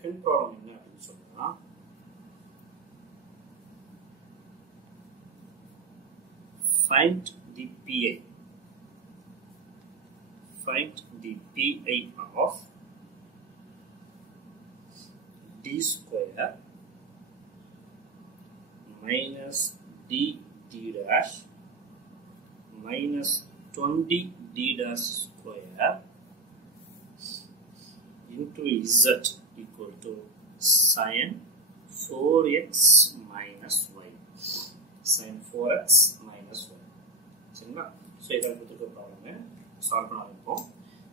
Second problem என்ன அப்படின்னு சொன்னா find the PI. Find the PI of d square minus d dash minus 20 d dash square into z equal to sin 4x minus y. Sin 4x minus y. சரிங்களா? So இதில் கொடுத்துருக்க ப்ராப்ளமே solve பண்ண ஆரம்பிப்போம்.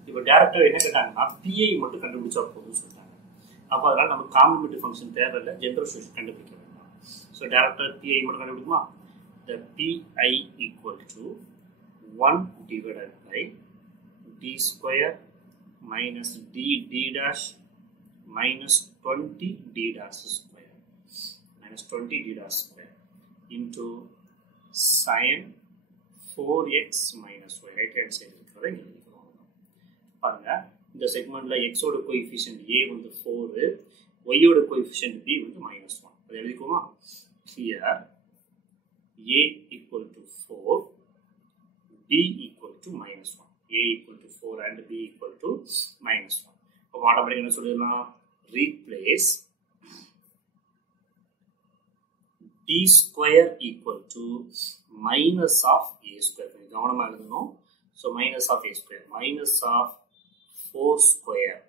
இப்போ டேரக்டாக என்ன கேட்டாங்கன்னா பிஐ மட்டும் கண்டுபிடிச்சா போதும்னு சொல்லிட்டாங்க. அப்போ அதனால் நமக்கு காம்ப்ளிமெண்டரி ஃபங்க்ஷன் தேவையில்லை, ஜென்ரல் சொல்யூஷன் கண்டுபிடிக்க வேண்டாம். ஸோ டேரக்டாக பிஐ மட்டும் கண்டுபிடிக்குமா? The PI equal to 1 divided by d square minus d dash minus 20 d dash square minus 20 d dash square into sin 4x minus y. Right hand side இருக்கிறத எழுதிக்கிறோம். பாருங்க, இந்த செக்மெண்ட்ல x ஓட கோஎஃபிஷியன்ட் a வந்து 4, y ஓட coefficient b வந்து -1. அதை எழுதிக்குமா? Here a equal to 4, b equal to -1. a equal to 4 and b equal to -1. அப்போ ஆட்டோமேட்டிக்கா என்ன சொல்லிடலாம்? Replace d square equal to minus of a square. கவனமா எழுதணும். So minus of a square. Minus of 4 square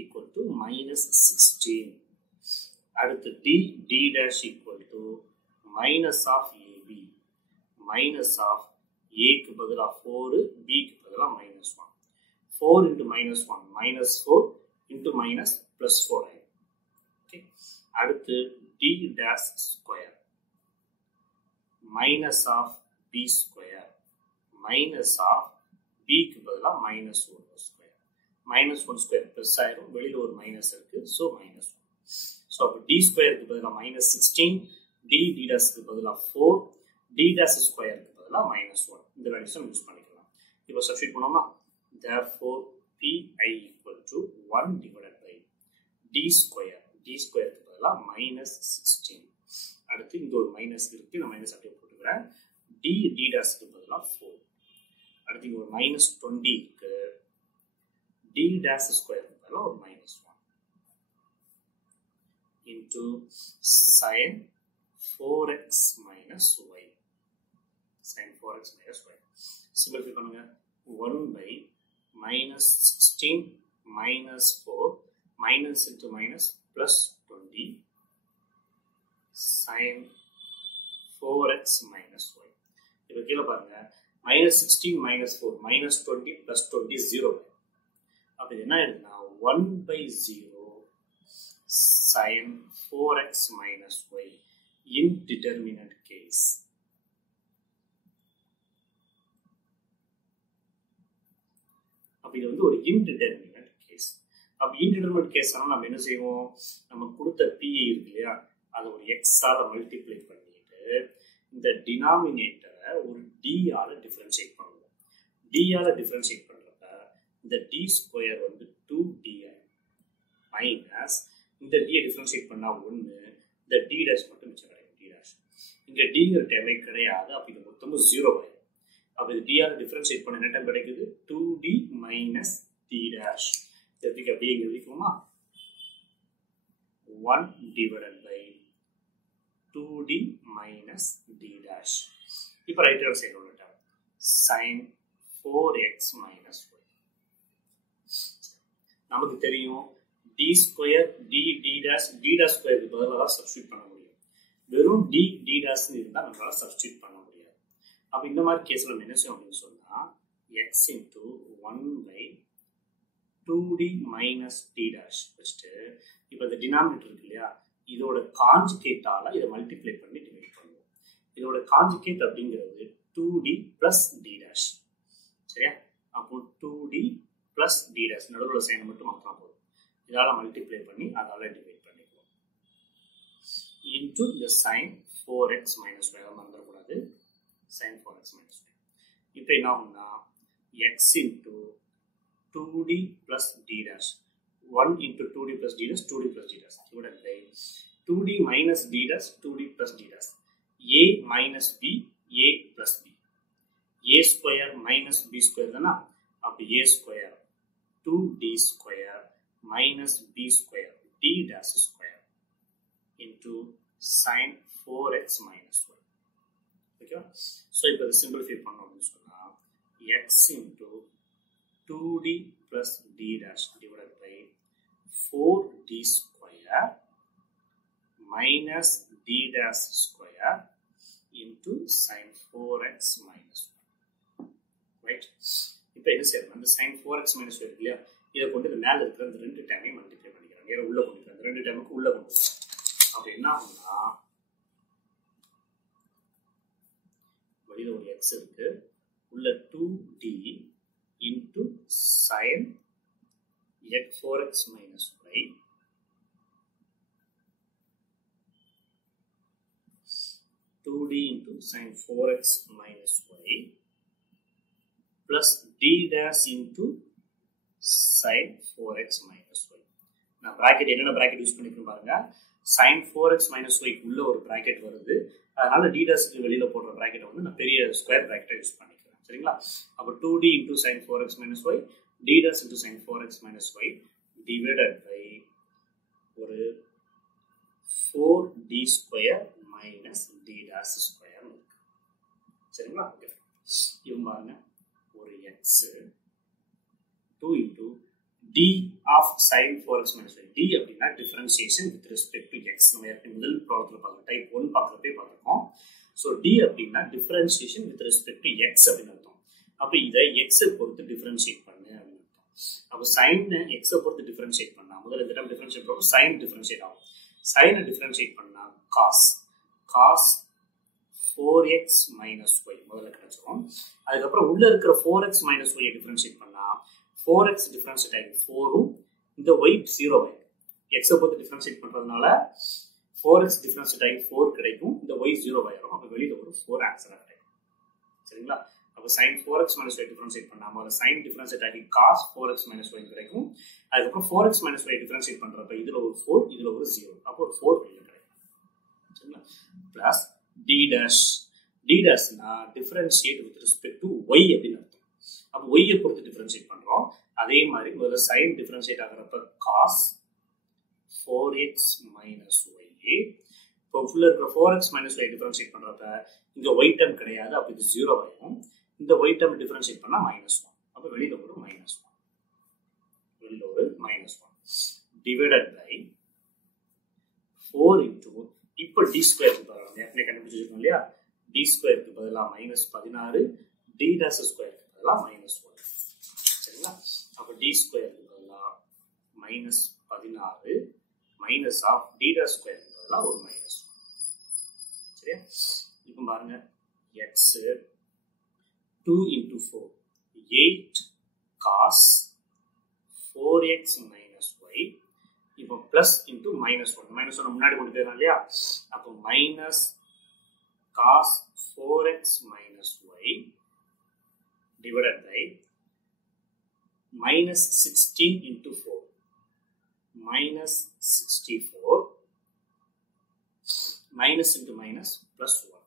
equal to minus 16. அடுத்து d dash equal to minus of ab. Minus of a க்கு பதிலா 4, b க்கு பதிலா -1. 4 into -1, -4 into minus plus 4. Okay. அடுத்து d dash square. Minus of b square minus of b க்கு பதிலா -1 square. -1 square plus ஆயிரும், வெளியில ஒரு மைனஸ் இருக்கு, so -1. so அப்போ d square க்கு பதிலா -16, d dash க்கு பதிலா 4, d dash square க்கு பதிலா -1. இந்த வேல்யூஸ் நம்ம யூஸ் பண்ணிக்கலாம். இப்போ சப்ஸ்டிட்யூட் பண்ணோமா? therefore pi equal to 1 divided by d square க்கு பதிலா -16. அடுத்து இங்க ஒரு மைனஸ் இருக்கு, நான் மைனஸ் அப்படியே போட்டுக்கிறேன். d dash க்கு பதிலா 4. அடுத்து இங்க ஒரு -20 இருக்கு, d dash square க்கு பதிலா ஒரு -1 into sin 4x minus y. sin 4x minus y. Simplify பண்ணுங்க. 1 by -16 -4 minus into minus plus 20 sin 4x minus y. இப்போ கீழே பாருங்க, -16 -4 -20 plus 20 0. அப்போ இது என்ன ஆயிடுதுன்னா 1 by 0 sin 4x minus y indeterminate case. அப்போ இது வந்து ஒரு indeterminate case. அப்போ indeterminate case ஆனால் நம்ம என்ன செய்வோம்? நம்ம கொடுத்த PI இருக்கு இல்லையா, அதை ஒரு எக்ஸால மல்டிப்ளை பண்ணிட்டு இந்த டினாமினேட்டரை ஒரு d ஆல டிஃபரன்ஷியேட் பண்ணுவோம். d ஆல டிஃபரன்ஷியேட் பண்றப்ப இந்த d ஸ்கொயர் வந்து 2d மைனஸ் இந்த d டிஃபரன்ஷியேட் பண்ணா 1, இந்த d டாஷ் மட்டும் மிச்சம் கிடைக்கும். d டாஷ் இங்க dங்கிற டேர்மே கிடையாது, அப்ப இது மொத்தமும் 0 ஆயிடும். அப்ப இது d ஆல டிஃபரன்ஷியேட் பண்ண என்ன டேர்ம் கிடைக்குது? 2d minus d dash. இதுக்கு அப்படியே இங்க எழுதிக்குமா? 1 divided by 2d minus d dash. இப்போ ரைட் ஹேண்ட் சைடு உள்ள term sin 4x minus y. நமக்கு தெரியும் d ஸ்கொயர் d dash ஸ்கொயருக்கு பதிலாக தான் சப்ஸ்டிட்யூட் பண்ண முடியும். வெறும் d dash இருந்தா நம்மளால சப்ஸ்டிட்யூட் பண்ண முடியாது. அப்ப இந்த மாதிரி கேஸ்ல நம்ம என்ன செய்யணும் அப்படின்னு சொன்னா x into 1 by 2d minus d dash வச்சுட்டு இப்போ இந்த டினாமினேட்டர் இருக்கு இல்லையா, இதோட கான்ஜுகேட்டால இதை மல்டிப்ளை பண்ணி டிவைட் பண்ணுவோம். இதோட கான்ஜுகேட் அப்படிங்கிறது 2d plus d dash. சரியா? அப்போ 2d plus d dash நடுவுல சைனை மட்டும் மாத்தினா போதும். இதால மல்டிப்ளை பண்ணி அதால டிவைட் பண்ணிக்குவோம். இன்டு இந்த sin 4x minus y மறந்துடக்கூடாது. sin 4x minus y. இப்போ என்ன ஆகும்னா x into 2d plus d dash 1 into 2d plus d dash 2d plus d dash divided by 2d minus d dash 2d plus d dash a minus b a plus b a square minus b square தானா அப்ப a square 2d square minus b square d dash square into sin 4x minus y. Okay, so இப்போ இதை simplify பண்ணோம் அப்படின்னு சொன்னா x into 2d plus d dash divided by 4d square minus d dash square into sin 4x minus 1. Right? இப்போ என்ன செய்யணும், அந்த sin 4x minus 1 இருக்கு இல்லையா, இதை கொண்டு இந்த மேலே இருக்கிற அந்த ரெண்டு டைமையும் மல்டிப்ளை பண்ணிக்கிறேன். நேரம் உள்ள கொண்டு அந்த ரெண்டு டைமுக்கு உள்ள கொண்டு வரேன். அப்போ என்ன ஆகும்னா வெளியில் ஒரு x இருக்கு, உள்ள 2d into sin 4x minus y into sin 4x minus y plus d dash into sin 4x minus y. நான் bracket என்னென்ன bracket யூஸ் பண்ணிக்கிறேன் பாருங்க. sin 4x minus y உள்ள ஒரு bracket வருது, அதனால d dash வெளியில போடுற bracket வந்து நான் பெரிய ஸ்கொயர் bracket யூஸ் பண்ணிக்கிறேன். சரிங்களா? அப்ப 2d into sin 4x minus y d dash into sin 4x minus y divided by ஒரு 4d square minus d dash square இருக்கு. சரிங்களா? இவங்க பாருங்க, ஒரு x 2 into d of sin 4x minus y. d அப்படின்னா differentiation with respect to x. நம்ம ஏற்கனவே முதல் ப்ராப்ளத்தில் பார்த்தோம், டைப் 1 பார்க்குறப்பே பார்த்துருக்கோம். ஸோ d அப்படின்னா differentiation with respect to x அப்படின்னு அர்த்தம். அப்போ இதை x பொறுத்து டிஃபரன்ஷியேட் பண்ணு அப்படின்னு அர்த்தம். அப்போ sin x பொறுத்து டிஃபரன்ஷியேட் பண்ணா முதல்ல இந்த டைம் டிஃபரன்ஷியேட் பண்ணுவோம், sin டிஃபரன்ஷியேட் ஆகும். sin டிஃபரன்ஷியேட் பண்ணா cos 4x minus y முதல்ல கிடைச்சிரும். அதுக்கப்புறம் உள்ள இருக்கிற 4x minus y டிஃபரன்ஷியேட் பண்ணா 4x டிஃபரன்ஷியேட் ஆகி 4ம் இந்த y 0 ஆகும். x பொறுத்து டிஃபரன்ஷியேட் பண்றதுனால 4x டிஃபரன்ஷியேட் ஆகி 4 கிடைக்கும், இந்த y 0 ஆயிரும். அப்போ வெளியில ஒரு 4 ஆன்சரா கிடைக்கும். சரிங்களா? அப்போ sin 4x minus y differentiate பண்ணாம அதை sin டிஃபரன்ஷியேட் ஆகி cos 4x minus y கிடைக்கும். அதுக்கப்புறம் 4x minus y டிஃபரன்ஷியேட் பண்றப்ப இதுல ஒரு 4 இதுல ஒரு 0, அப்போ ஒரு 4 வெளியில கிடைக்கும். சரிங்களா? பிளஸ் d dash னா differentiate with respect to y அப்படின்னு அர்த்தம். அப்போ y பொறுத்து டிஃபரன்ஷியேட் பண்றோம். அதே மாதிரி முதல்ல sin டிஃபரன்ஷியேட் ஆகிறப்ப cos 4x minus y, இப்போ உள்ள இருக்கிற 4x minus y டிஃபரன்ஷியேட் பண்றப்ப இங்க y டேர்ம் கிடையாது, அப்போ இது 0 ஆகும். இந்த y டேர்ம் டிஃபரன்ஷியேட் பண்ணா -1, அப்போ வெளியில ஒரு -1 டிவைடட் பை 4 into இப்போ d ஸ்கொயர் பாருங்க, ஏற்கனவே கண்டுபிடிச்சிருக்கோம் இல்லையா, d ஸ்கொயருக்கு பதிலாக -16, d dash ஸ்கொயருக்கு பதிலாக -1. சரிங்களா? அப்போ d ஸ்கொயருக்கு பதிலாக -16 மைனஸ் ஆஃப் d dash ஸ்கொயருக்கு பதிலாக ஒரு -1. சரியா? இப்போ பாருங்க, x 2 into 4 8 cos 4x minus y, இப்போ பிளஸ் இன்டூ -1 முன்னாடி கொண்டு போயிடலாம் இல்லையா, அப்போ minus cos 4x minus y divided by -16 into 4 -64 minus into minus plus 1.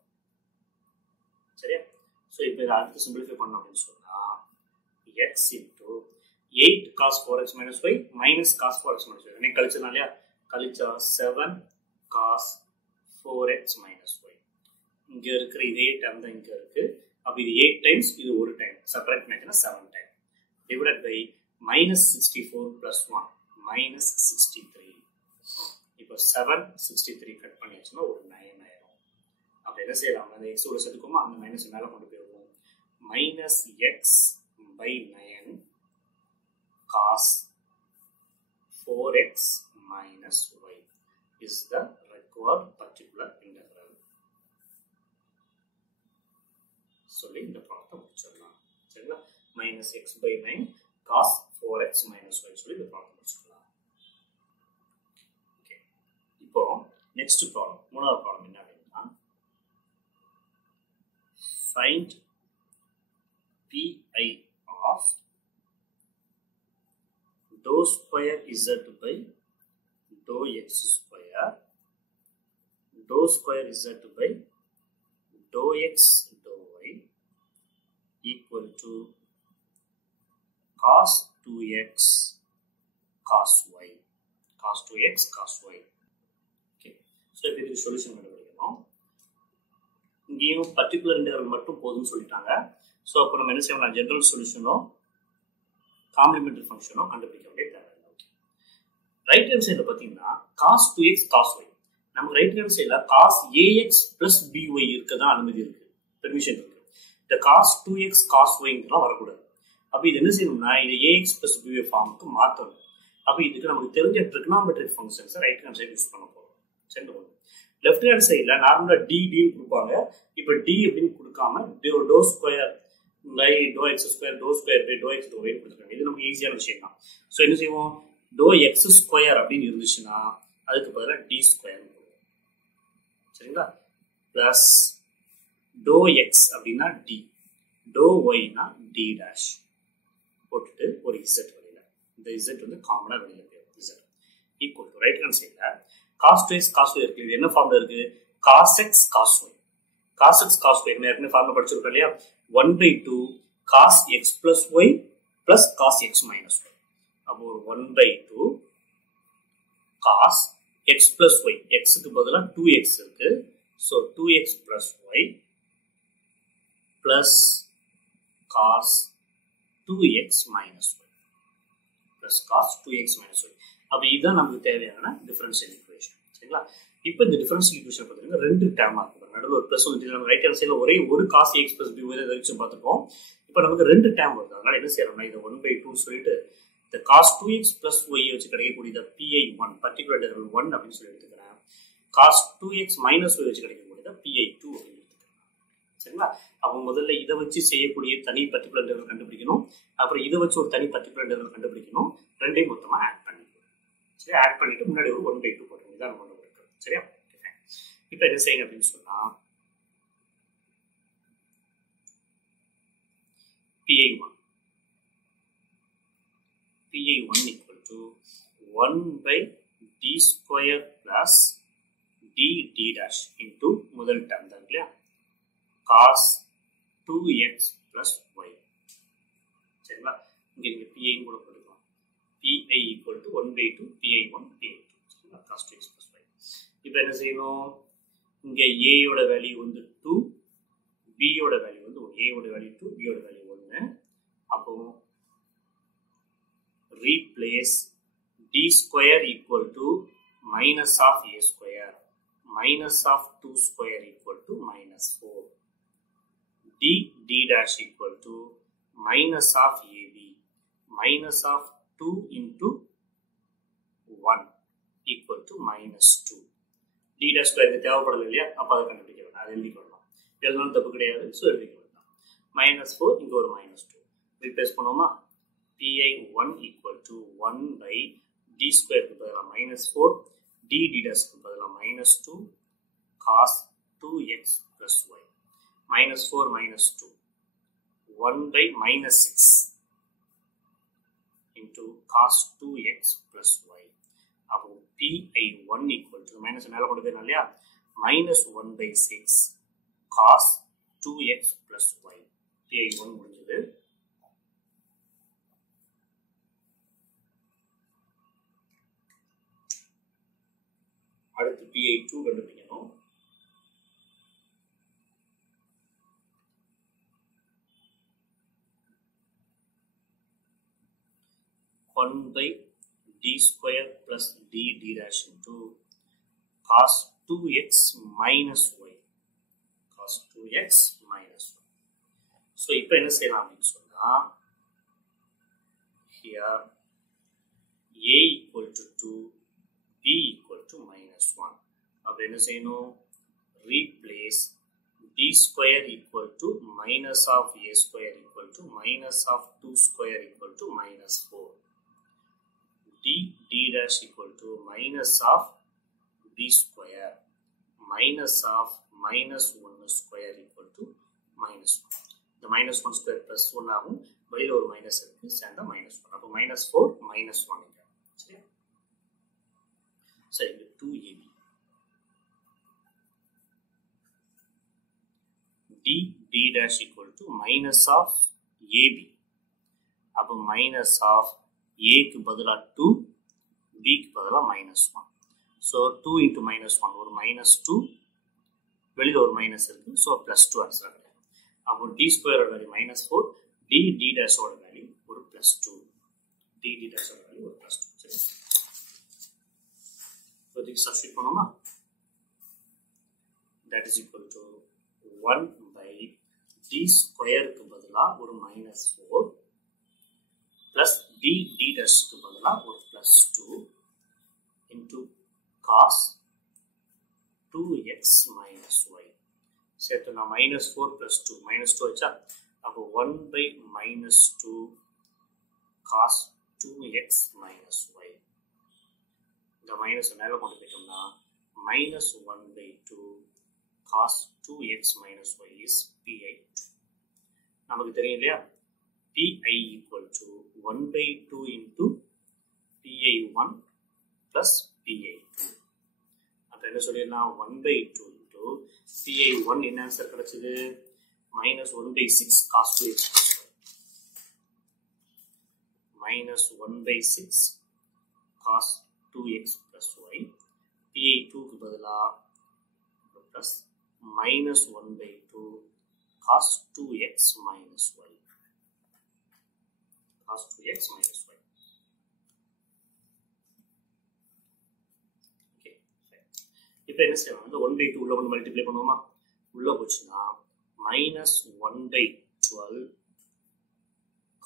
சரியா? ஸோ இப்போ இதை அடுத்து சிம்பிளிஃபை பண்ணோம் அப்படின்னு சொன்னா x into 8 cos 4x minus y minus cos 4x minus y என்ன கழிச்சதுனா இல்லையா, கழிச்சா 7 cos 4x minus y. இங்க இருக்கிற இதே டேர்ம் தான் இங்க இருக்கு. அப்ப இது 8 டைம்ஸ், இது ஒரு டைம், செப்பரேட் பண்ணிட்டா 7 டைம் டிவைடட் பை -64 plus 1 -63. இப்போ 7 63 கட் பண்ணியாச்சுன்னா ஒரு 9 ஆயிரும். அப்ப என்ன செய்யலாம், அந்த x ஓட சேர்த்துக்கோமா, அந்த மைனஸ் மேல கொண்டு போயிடுவோம். -x by 9 cos 4x minus y is the required particular integral. சொல்லி இந்த ப்ராப்ளத்தை முடிச்சிடலாம். சரிங்களா? -x by 9 cos 4x minus y சொல்லி இந்த ப்ராப்ளம் முடிச்சிடலாம். ஓகே, இப்போ நெக்ஸ்ட் ப்ராப்ளம், மூணாவது ப்ராப்ளம் என்ன அப்படின்னா, find pi of dou square z by dou x square, dou square z by dou x dou y equal to cos 2x cos y, cos 2x cos y. Okay, so இதுக்கு solution கண்டுபிடிக்கணும். இங்கேயும் particular integral மட்டும் போதும்னு சொல்லிட்டாங்க. So அப்போ நம்ம என்ன செய்யலாம், ஜென்ரல் சொல்யூஷனோ காம்ப்ளிமெண்டரி ஃபங்க்ஷனோ கண்டுபிடிக்க வேண்டிய தேவையில்லை. ரைட் ஹேண்ட் சைடில் பார்த்தீங்கன்னா cos 2x cos y, நமக்கு ரைட் ஹேண்ட் சைடில் cos ax plus by இருக்க தான் அனுமதி இருக்கு, பெர்மிஷன் இருக்கு. இந்த cos 2x cos yங்கெல்லாம் வரக்கூடாது. அப்போ இது என்ன செய்யணும்னா இது ax plus by ஃபார்முக்கு மாற்றணும். அப்போ இதுக்கு நமக்கு தெரிஞ்ச ட்ரிகனாமெட்ரிக் ஃபங்க்ஷன்ஸை ரைட் ஹேண்ட் சைடு யூஸ் பண்ண போகிறோம். சரி, லெஃப்ட் ஹேண்ட் சைடில் நார்மலாக டின்னு கொடுப்பாங்க. இப்போ டி அப்படின்னு கொடுக்காம டோ ஸ்கொயர் பை டோ எக்ஸ் ஸ்கொயர், டோ ஸ்கொயர் பை டோ எக்ஸ் டோ ஒய்னு கொடுத்துருக்காங்க. இது நமக்கு ஈஸியான விஷயம் தான். ஸோ என்ன செய்வோம், டோ எக்ஸ் ஸ்கொயர் அப்படின்னு இருந்துச்சுன்னா அதுக்கு பதிலாக டி ஸ்கொயர் போடுவோம். சரிங்களா, பிளஸ் டோ எக்ஸ் அப்படின்னா டி, டோ ஒய்னா டி டேஷ் போட்டுட்டு ஒரு இசட் வெளியில், இந்த இசட் வந்து காமனாக வெளியில் போயிடும். Z equal to right hand சைடில் cos 2x cos y இருக்கு. இது என்ன ஃபார்ம்ல இருக்கு, cos x cos y, cos x cos y என்ன ஃபார்ம்ல படிச்சிருக்கோம் இல்லையா, 1/2 cos x plus y plus cos x minus y. அப்போ ஒரு 1/2 cos x plus y, x க்கு பதிலா 2x இருக்கு. So 2x plus y plus cos 2x minus y plus cos 2x minus y. அப்போ இதுதான் நமக்கு தேவையான டிஃபரன்ஷியல் ஈக்குவேஷன். சரிங்களா, இப்போ இந்த டிஃபரன்ஷியல் ஈக்குவேஷன் பார்த்தீங்கன்னா ரெண்டு டேர்மாக இருக்கும். நடுவில் ஒரு ப்ளஸ் வந்து நம்ம ரைட் ஹேண்ட் சைடில் ஒரே ஒரு cos x plus by தான் வரைக்கும் பார்த்துருக்கோம். இப்போ நமக்கு ரெண்டு டேர்ம் வருது. அதனால என்ன செய்யறோம்னா இதை 1/2 சொல்லிட்டு இந்த cos 2x plus y வச்சு கிடைக்கக்கூடிய PI1 பர்டிகுலர் இன்டெகிரல் 1 அப்படின்னு சொல்லி எடுத்துக்கிறேன். cos 2x minus y வச்சு கிடைக்கக்கூடியது PI2 அப்படின்னு எடுத்துக்கிறேன். சரிங்களா, அப்போ முதல்ல இதை வச்சு செய்யக்கூடிய தனி பர்டிகுலர் இன்டெகிரல் கண்டுபிடிக்கணும். அப்புறம் இதை வச்சு ஒரு தனி பர்டிகுலர் இன்டெகிரல் கண்டுபிடிக்கணும். ரெண்டையும் மொத்தமாக ஆட் பண்ணிக்கணும். சரி, ஆட் பண்ணிட்டு முன்னாடி ஒரு 1/2 போட்டுருங்க. இதான் நம்ம இருக்கு. சரியா, இப்போ என்ன செய்யுங்க அப்படின்னு சொன்னா PI1 equal to 1/d square plus d dash into முதல் டேர்ம் தான் இல்லையா, cos 2x plus y. சரிங்களா, இங்க நீங்க PI கூட போட்டுக்கலாம். PI equal to 1/2 PI1 PI2. சரிங்களா, cos 2x plus y. இப்போ என்ன செய்யணும், இங்க a யோட வேல்யூ வந்து 2, b யோட வேல்யூ வந்து a யோட வேல்யூ 2, b யோட வேல்யூ 1. அப்போ replace d square equal to minus of a square minus of 2 square equal to minus 4, d dash equal to minus of ab minus of 2 into 1 equal to minus 2. d dash square தேவைப்படல இல்லையா, அப்போ அதை கண்டுபிடிக்க வேண்டாம், அதை எழுதிக்கலாம். எழுதணும் தப்பு கிடையாது. ஸோ எழுதிக்க வேண்டாம். -4 இங்கே ஒரு -2 ரீப்ளேஸ் பண்ணுவோமா. PI1 equal to 1/d square க்கு பதிலாக -4, d dash க்கு பதிலாக -2 cos 2x plus y. -4 -2 1/-6 into cos 2x plus y. அப்போ PI1 equal to மைனஸ் மேலே கொண்டு போயிடலாம் இல்லையா, -1/6 cos 2x plus y. PI1 முடிஞ்சது. அடுத்து PI2 கண்டுபிடிக்கணும். One by d square plus d dash into cos 2x minus y. Cos 2x minus y. So இப்போ என்ன செய்யலாம் அப்படின்னு சொன்னா, here a equal to 2, b equal to -1. அப்போ என்ன செய்யணும், replace d square equal to minus of a square equal to minus of 2 square equal to -4. d dash equal to minus of b square minus of -1 square equal to -1. The -1 square plus 1 ஆகும். வெளியில் ஒரு minus இருக்குது, சேர்ந்தா -1. அப்போ -4 -1 இங்கே. சரியா? சரி, 2ab d dash equal to minus of ab. அப்போ minus of a க்கு பதிலா 2, b க்கு பதிலா -1. ஸோ 2 into -1 ஒரு -2, வெளியில் ஒரு மைனஸ் இருக்கு, ஸோ +2 ஆன்சர் கிடையாது. அப்போ d ஸ்கொயரோட வேல்யூ -4, d டேஷோட வேல்யூ ஒரு +2, d டேஷோட வேல்யூ ஒரு +2. சரி, இப்போதைக்கு சப்ஸ்டிட் பண்ணோமா? that is equal to 1 by d ஸ்கொயருக்கு பதிலா ஒரு -4 plus d டேஷ்க்கு பதிலா ஒரு +2 into cos 2x minus y. சேர்த்து நான் -4 plus 2 -2 வச்சா அப்போ 1 by -2 cos 2x minus y. இந்த மைனஸ் மேலே கொண்டு போயிட்டோம்னா -1 by 2 cos 2x minus y is pi. நமக்கு தெரியும் இல்லையா, pi equal to 1 by 2 into pi1 plus pi2. அப்போ என்ன சொல்லிடலாம், 1 by 2 into pi1 என்ன ஆன்சர் கிடைச்சது, -1 by 6 cos 2x -1 by 6 cos 2x plus y. pi2 க்கு பதிலா plus -1 by 2 cos 2x minus y. cos 2x minus y. Okay, இப்போ என்ன செய்யலாம், இந்த 1 by 2 உள்ள கொண்டு மல்டிப்ளை பண்ணுவோமா? உள்ள போச்சுன்னா -1 by 12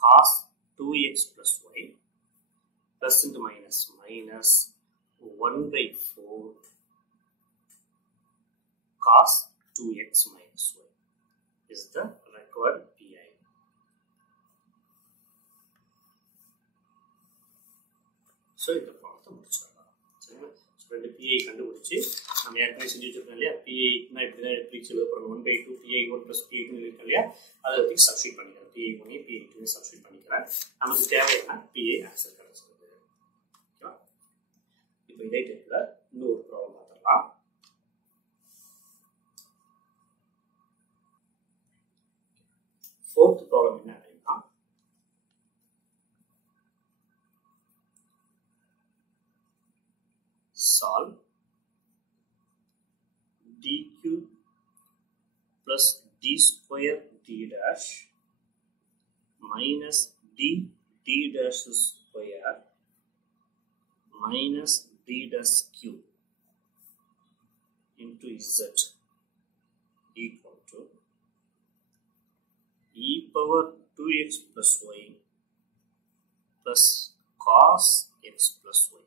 cos 2x plus y plus into minus -1 by 4 cos 2x minus y is the required pi. So இந்த ப்ராப்ளத்தை முடிச்சிடலாம். சரிங்களா? ரெண்டு pi கண்டுபிடிச்சு நம்ம ஏற்கனவே செஞ்சு வச்சிருக்கோம் இல்லையா, pi-னா இப்படிதான் எப்படி எழுத போறோம், 1 by 2 pi1 plus pi2 இருக்கு இல்லையா, அதை பற்றி சப்ஸ்டிட் பண்ணிக்கிறேன். pi1 pi2 சப்ஸ்டிட் பண்ணிக்கிறேன். நமக்கு தேவையான pi ஆன்சர் கிடைச்சிருக்கு. ஓகேவா? இப்போ இதே டைப்ல இன்னொரு ப்ராப்ளம் பார்த்துடலாம். ஃபோர்த் ப்ராப்ளம் என்ன அப்படின்னா, solve d cube plus d square d dash minus d dash square minus d dash cube into z equal to e power 2x plus y plus cos x plus y.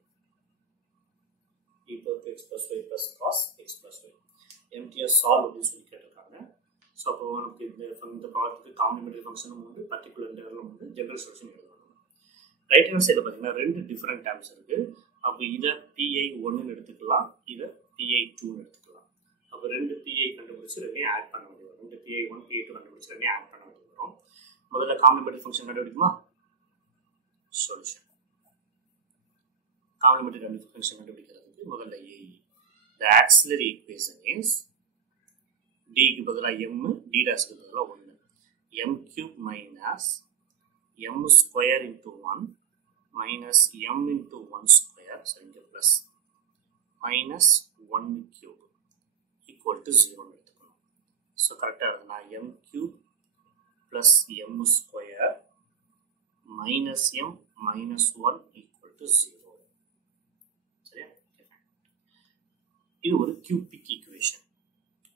e power 2x plus y plus cos x plus y. MTS solve அப்படின்னு சொல்லி கேட்டிருக்காங்க. So அப்போ நமக்கு இந்த ப்ராடக்ட்டுக்கு complementary ஃபங்க்ஷனும் உண்டு, particular இன்டர்வலும் உண்டு, general solution எழுதணும். Right hand சைடில் பார்த்தீங்கன்னா ரெண்டு டிஃப்ரெண்ட் டேர்ம்ஸ் இருக்குது. அப்போ இதை pi1ன்னு எடுத்துக்கலாம், இதை pi2ன்னு எடுத்துக்கலாம். அப்போ ரெண்டு pi கண்டுபிடிச்சி ரெண்டையும் ஆட் பண்ண வேண்டியது வரும். ரெண்டு pi1 pi2 கண்டுபிடிச்சி ரெண்டையும் ஆட் பண்ண வேண்டியது வரும். முதல்ல காம்ப்ளிமெண்டரி ஃபங்க்ஷன் கண்டுபிடிக்குமா? சொல்யூஷன். காம்ப்ளிமெண்டரி ஃபங்க்ஷன் கண்டுபிடிக்கிறதுக்கு முதல்ல AE. The auxiliary equation is d க்கு பதிலா m, d dash க்கு பதிலா 1. m cube minus m square into 1 minus m into 1 square, so இங்க plus minus 1 cube equal to 0 எடுத்துக்கணும். So கரெக்டாக இருக்குன்னா m cube plus m square minus m minus 1 equal to 0. சரியா? இது ஒரு cubic equation.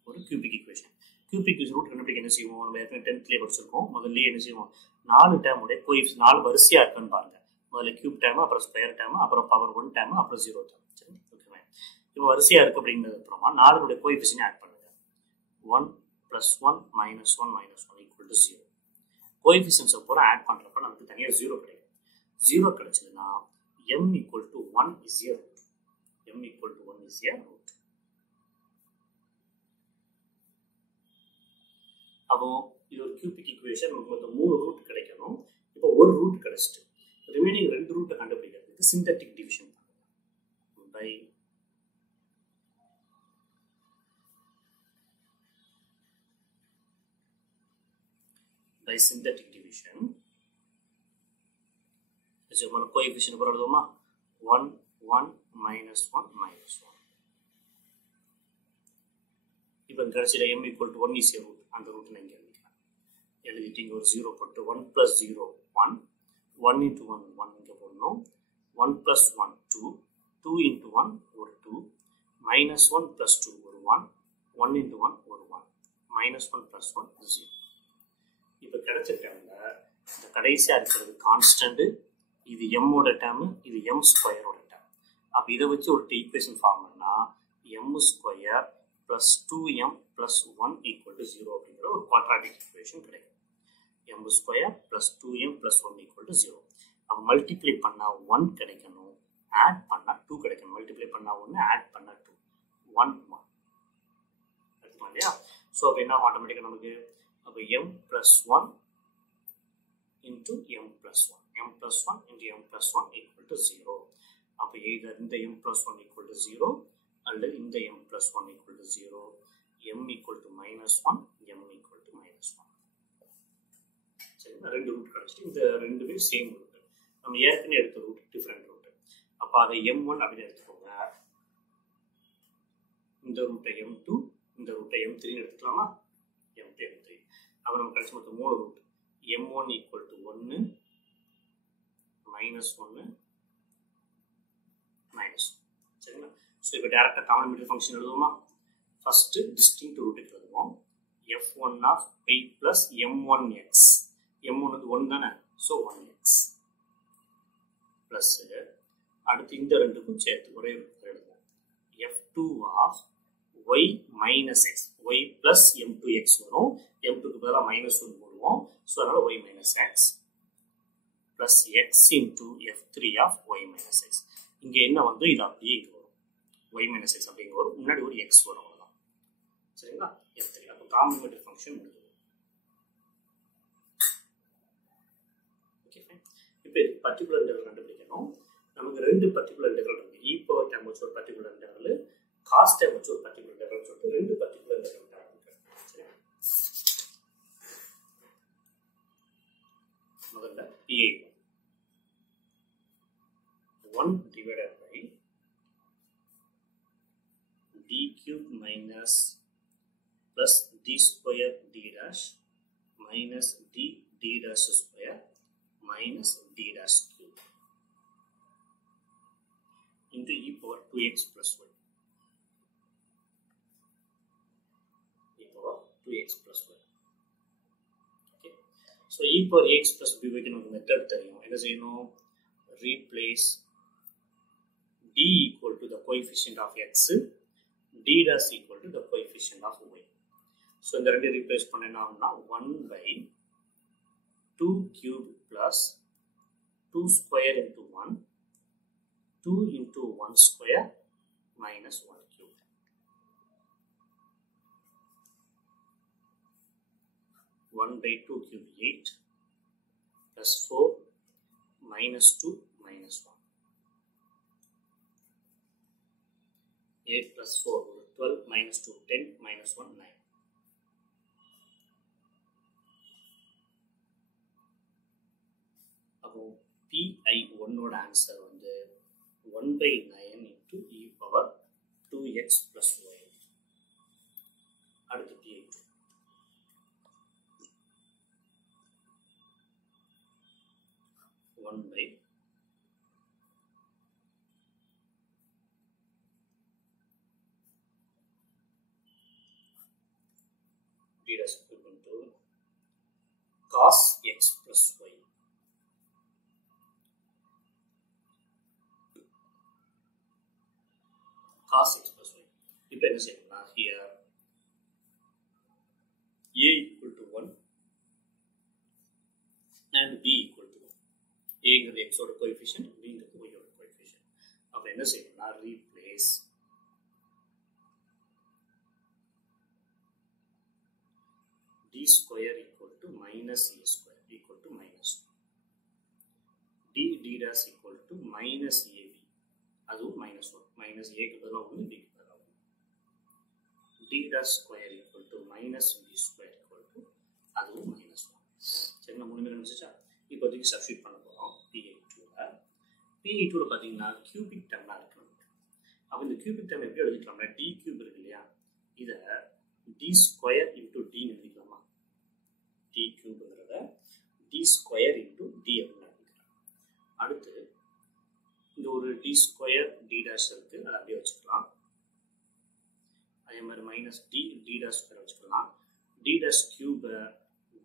ஒரு cubic equation. cubic equation root கண்டுபிடிக்க என்ன செய்வோம், நம்ம ஏற்கனவே 10th படிச்சிருக்கோம். முதல்ல என்ன செய்வோம், 4 டேர்முடைய கோஎஃபிஷியன்ட் 4 வரிசையா இருக்கான்னு பாருங்க. முதல்ல கியூப் டேர்ம், அப்புறம் ஸ்கொயர் டேர்ம், அப்புறம் பவர் 1 டேர்ம், அப்புறம் 0 டேர்ம். சரி, ஓகேவா? இப்போ வரிசையா இருக்கு அப்படிங்கிறது அப்புறமா 4 கோஎஃபிஷியன்ட் ஆட் பண்ணுங்க. 1 + 1 - 1 - 1 equal to 0. கோஎஃபிஷியன்ட்ஸ் பூரா ஆட் பண்றப்ப நமக்கு தனியா 0 கிடைக்கும். 0 கிடைச்சதுன்னா m equal to 1 is a root. m equal to 1 is a root. அப்போ இது ஒரு கியூபிக் ஈக்குவேஷன், நமக்கு மொத்தம் 3 ரூட் கிடைக்கணும். இப்போ ஒரு ரூட் கிடைச்சிட்டு ரிமைனிங் 2 ரூட்டை கண்டுபிடிக்கிறதுக்கு synthetic division by synthetic division. So, we coefficient 1, 1, minus 1, minus 1. If m equal to 1 is a root, and the root is 0 put 1 plus 0, 1. 1 into 1, 1. 1 plus 1, 2. 2 into 1, or 2. Minus 1 plus 2, or 1. 1 into 1, or 1. Minus 1 plus 1, 0. இப்போ கிடைச்ச டேர்ம்ல இந்த கடைசியா இருக்கிறது constant, இது m ஓட term, இது m ஸ்கொயரோட term. அப்ப இதை வச்சு ஒரு ஈக்குவேஷன் ஃபார்ம் பண்ணா m square plus 2m plus 1 equal to 0 அப்படிங்கிற ஒரு குவாட்ராட்டிக் ஈக்குவேஷன் கிடைக்கும். m square plus 2m plus 1 equal to 0. அப்ப மல்டிப்ளை பண்ணா 1 கிடைக்கணும், ஆட் பண்ணா 2 கிடைக்கணும். மல்டிப்ளை பண்ணா 1, ஆட் பண்ணா 2, 1 1 எடுத்துக்கலாம் இல்லையா? ஸோ அப்போ என்ன ஆட்டோமேட்டிக்காக நமக்கு அப்போ m plus 1 into m plus 1. m plus 1 into m plus 1 equal to 0. அப்போ either இந்த m plus 1 equal to 0 அல்லது இந்த m plus 1 equal to 0. m equal to minus 1, m equal to minus 1. சரிங்களா? ரெண்டு ரூட் கிடைச்சிட்டு இந்த ரெண்டுமே சேம் ரூட். நம்ம ஏற்கனவே எடுத்த ரூட் டிஃப்ரெண்ட் ரூட். அப்போ அதை m1 அப்படின்னு எடுத்துக்கோங்க. இந்த ரூட்டை m2, இந்த ரூட்டை m3 எடுத்துக்கலாமா? m2, m3. அப்போ நம்ம கிடைச்ச மொத்தம் 3 root. m1 equal to 1, minus 1, minus 1. சரிங்களா? ஸோ இப்போ டேரக்டாக காம்ப்ளிமெண்டரி ஃபங்க்ஷன் எழுதுவோமா? ஃபர்ஸ்ட் டிஸ்டிங்க்ட் ரூட்டுக்கு எழுதுவோம். f1 of y plus m1x. m1 வந்து 1 தானே, ஸோ 1x ப்ளஸ் அடுத்து இந்த ரெண்டுக்கும் சேர்த்து ஒரே ரூட் எழுதுவோம். f2 of y minus x. y plus m2x வரும். m2க்கு பதிலாக minus 1 போடுவோம். ஸோ அதனால y minus x plus x into f3 of y minus x. இங்கே என்ன வந்து இது அப்படியே இங்கே வரும். y minus x அப்படிங்க வரும். முன்னாடி ஒரு x வரும். அவ்வளோதான். சரிங்களா? f3. அப்போ காம்ப்ளிமெண்டரி ஃபங்க்ஷன் முடியும். Okay fine. இப்போ இது பர்டிகுலர் இன்டெக்ரல் கண்டுபிடிக்கணும். நமக்கு ரெண்டு பர்டிகுலர் இன்டெக்ரல் இருக்கு. e பவர் டைம் வச்சு ஒரு பர்டிகுலர் இன்டெக்ரல், காஸ் டைம் வச்சு ஒரு பர்டிகுலர் இன்டெக்ரல் சொல்லிட்டு ரெண்டு பர்டிகுலர் இன்டெக்ரல் இருக்கு. சரியா? முதல்ல PI 1 divided by d cube minus plus d square d dash minus d dash square minus d dash cube into e power 2x plus 1. e power 2x plus 1. Okay. So e power x plus b வைக்கணும் method தெரியும். என்ன செய்யணும்? Replace d equal to the coefficient of x, d dash equal to the coefficient of y. So இந்த ரெண்டு replace பண்ணேன்னா 1 by 2 cube plus 2 square into 1, 2 into 1 square minus 1 cube. 1 by 2 cube 8 plus 4 minus 2 minus 1. 8 plus 4 12 minus 2 10 minus 1 9. அப்போ PI1 ஓட answer வந்து 1 by 9 into e power 2x plus y. அடுத்து PI2 1 by d dash equal to cos x plus y. Cos x plus y. இப்போ என்ன செய்யணும்னா here a equal to 1 and b equal to 1. a ங்கிறது x ஓட coefficient, b ங்கிறது y ஓட coefficient. அப்போ என்ன செய்யணும்னா replace d square equal to minus a square equal to minus 1. d d dash equal to minus ab. அதுவும் minus 1. minus a க்கு பதிலா 1, b க்கு பதிலா 1. d dash square equal to minus b square equal to அதுவும் minus 1. சரிங்களா, 3 பேர் நினைச்சா இப்போதைக்கு சப்ஸ்டிட் பண்ண போகிறோம் PI2ல. PI2ல பார்த்தீங்கன்னா கியூபிக் டர்ம்லாம் இருக்கு. அப்போ இந்த கியூபிக் டர்ம் எப்படி எழுதிக்கலாம்னா d கியூப் இருக்கு இல்லையா, இதை d square into d எழுதிக்கலாமா. d கியூப்ங்கிறத d square into d அப்படின்னு எழுதிக்கலாம். அடுத்து இந்த ஒரு d ஸ்கொயர் d டேஷ் இருக்கு, அதை அப்படியே வச்சுக்கலாம். அதே மாதிரி minus d d dash square வச்சுக்கலாம். d டேஷ் கியூபை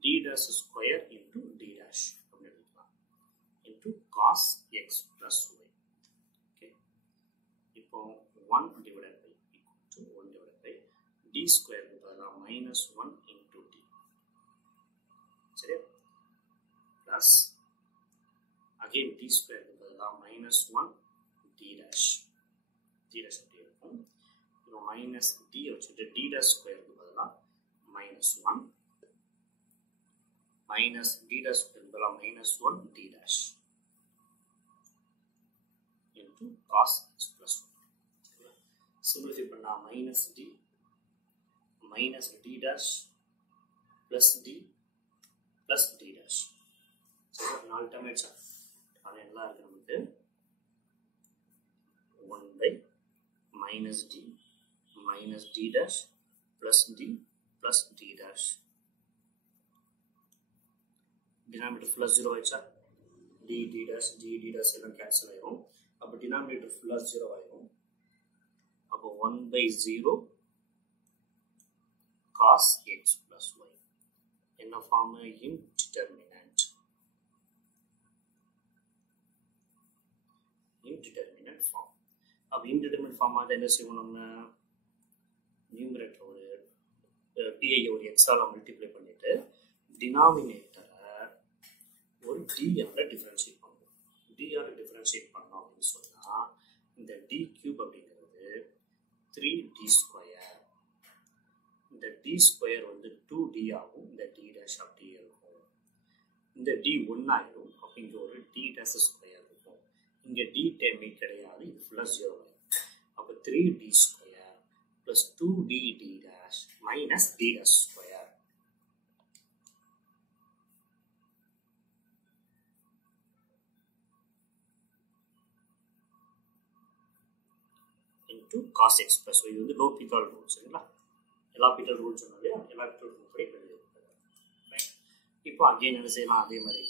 d dash square into d dash அப்படின்னு எழுதிக்கலாம். Into cos x plus y. Okay, இப்போ 1 divided by equal to 1 divided by d ஸ்கொயருக்கு பதிலாக மைனஸ் 1 இன்டூ d. சரியா, பிளஸ் அகெயின் d ஸ்கொயருக்கு பதிலாக minus 1 d dash. d dash எப்படி இருக்கும், இப்போ மைனஸ் d வச்சுட்டு d டேஷ் ஸ்கொயருக்கு பதிலாக மைனஸ் 1 மைனஸ் d டேஷ் ஸ்கொயருக்கு பதிலாக minus 1 d dash into cos x plus 1. Simplify பண்ணால் minus d minus d dash plus d plus d dash. சரி, 4 டைம் ஆயிடுச்சா. ஆனால் எல்லாம் இருக்கு நமக்கு 1 by minus d minus d dash plus d plus d dash. Denominator ஃபுல்லாக 0 ஆயிடுச்சா. d d dash d d dash எல்லாம் கேன்சல் ஆயிரும். அப்போ டினாமினேட்டர் ஃபுல்லாக 0 ஆயிரும். அப்போ 1 by 0 cos x plus y. என்ன ஃபார்ம், இன்டிடெர்மினன்ட். Indeterminate form. அப்போ இன்டிடெர்மினன்ட் ஃபார்மாக தான் என்ன செய்வோம், நம்ம நியூமரேட்டர் ஒரு PI ஒரு எக்ஸால மல்டிப்ளை பண்ணிட்டு டினாமினேட்டரை ஒரு d ஆல டிஃபரன்ஷியேட் பண்ணுவோம். d ஆல டிஃபரன்ஷியேட் பண்ணோம் அப்படின்னு சொன்னால் இந்த d கியூப் அப்படிங்கிறது 3d ஸ்கொயர். இந்த d ஸ்கொயர் வந்து 2d ஆகும். இந்த d டேஷ் அப்படியே இருக்கும். இந்த d 1 ஆயிரும். அப்போ இங்கே ஒரு d டேஷ் ஸ்கொயர் இருக்கும். இங்கே d டேமே கிடையாது, இது ஃபுல்லாக 0 ஆயிரும். அப்போ 3d square plus 2d d dash minus d dash square into cos x plus y. இது வந்து லோ பீட்டால் ரூல். சரிங்களா, எல்லா பீட்டல் ரூல் சொன்னோம் இல்லையா, எல்லா பீட்டல் ரூல் படி எழுதிருக்கோம். இப்போ அகெயின் என்ன செய்யலாம், அதே மாதிரி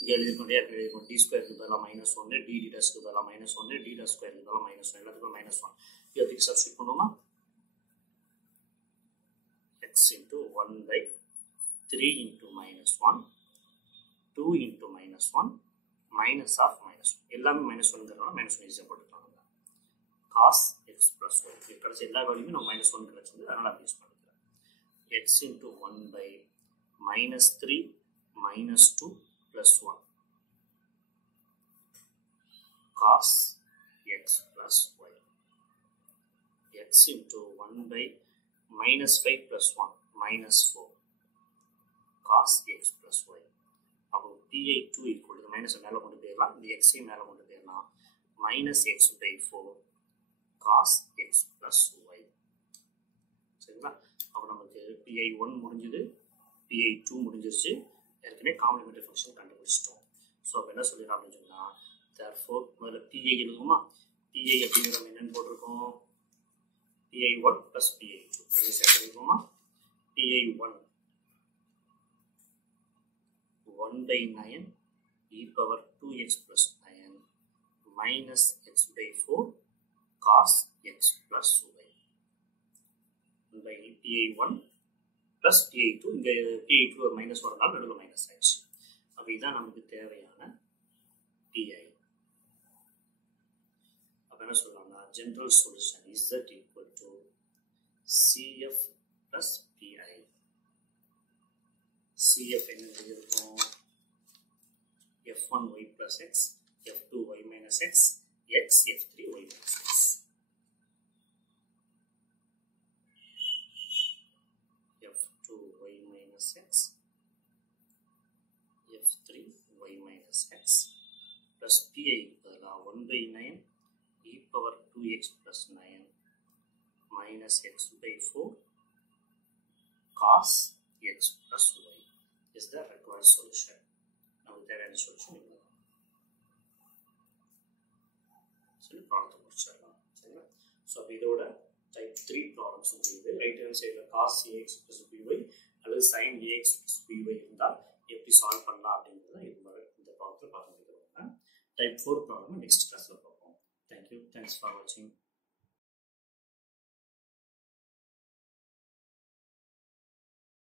இங்கே எழுதிருக்கோம் எழுதிருக்கோம். d ஸ்கொயருக்கு பதிலாக மைனஸ் 1 d d டேஷ்க்கு பதிலாக மைனஸ் 1 d டேஷ் ஸ்கொயருக்கு பதிலாக மைனஸ் 1 எல்லாத்துக்கும் மைனஸ் 1. இதுக்கு சப்ஸ்டிட் பண்ணுவோமா, x into 1 by 3 into minus 1 2 into minus 1 minus of minus 1. எல்லாமே மைனஸ் 1ங்கிறதுனால மைனஸ் 1 ஈஸியாக போட்டுக்கலாம். காஸ் எக்ஸ் பிளஸ் ஒய் கிடைச்ச எல்லா வேல்யூமே நம்ம மைனஸ் 1 கிடைச்சது, அதனால் அப்படி யூஸ் பண்ணிக்கிறேன். X into 1 by minus 3 minus 2 plus 1 cos x plus y. X into 1 by minus 5 plus 1 minus 4 cos x plus y. அப்போ PI2 ஈக்குவல் டு மைனஸ் மேலே கொண்டு போயிடலாம், இந்த எக்ஸையும் மேலே கொண்டு போயிடலாம். Minus x by 4 cos x plus y. சரிங்களா, அப்போ நமக்கு PI1 முடிஞ்சது, PI2 முடிஞ்சிருச்சு. ஏற்கனவே காம்ப்ளிமெண்டரி ஃபங்க்ஷன் கண்டுபிடிச்சிட்டோம். ஸோ அப்போ என்ன சொல்லிடலாம் அப்படின்னு சொன்னால், therefore முதல்ல PI எழுதுவோமா. PI அப்படிங்கிற நம்ம என்னென்னு போட்டிருக்கோம், PI1 plus PI2 ரெண்டு சேர்த்து எழுதுவோமா. PI1 1 by 9 e power 2x plus 9 minus x by 4 cos x plus y by PI1 plus PI2. இங்கே PI2 ஒரு மைனஸ் வரனால நடுவில் மைனஸ் ஆயிடுச்சு. அப்போ இதுதான் நமக்கு தேவையான PI. அப்போ என்ன சொல்லலாம்னா, general solution is that equal to CF plus PI. CF என்ன இருக்கும், F1y plus x, F2y minus x, x, F3y minus x. F2y minus x, F3y minus x plus pi 1 by 9 e power 2x plus 9 minus x by 4 cos x plus y is the required solution. Now there is a solution. So the problem முடிச்சிடலாம். சரிங்களா? So இதோட type 3 problems இருக்குது. right hand side cos ax plus by அல்லது sin ax plus by இருந்தால் எப்படி solve பண்ணலாம் அப்படிங்கறத இந்த ப்ராப்ளத்தை பார்க்க முடியும். type 4 problem next class ல பார்ப்போம். Thank you. Thanks for watching.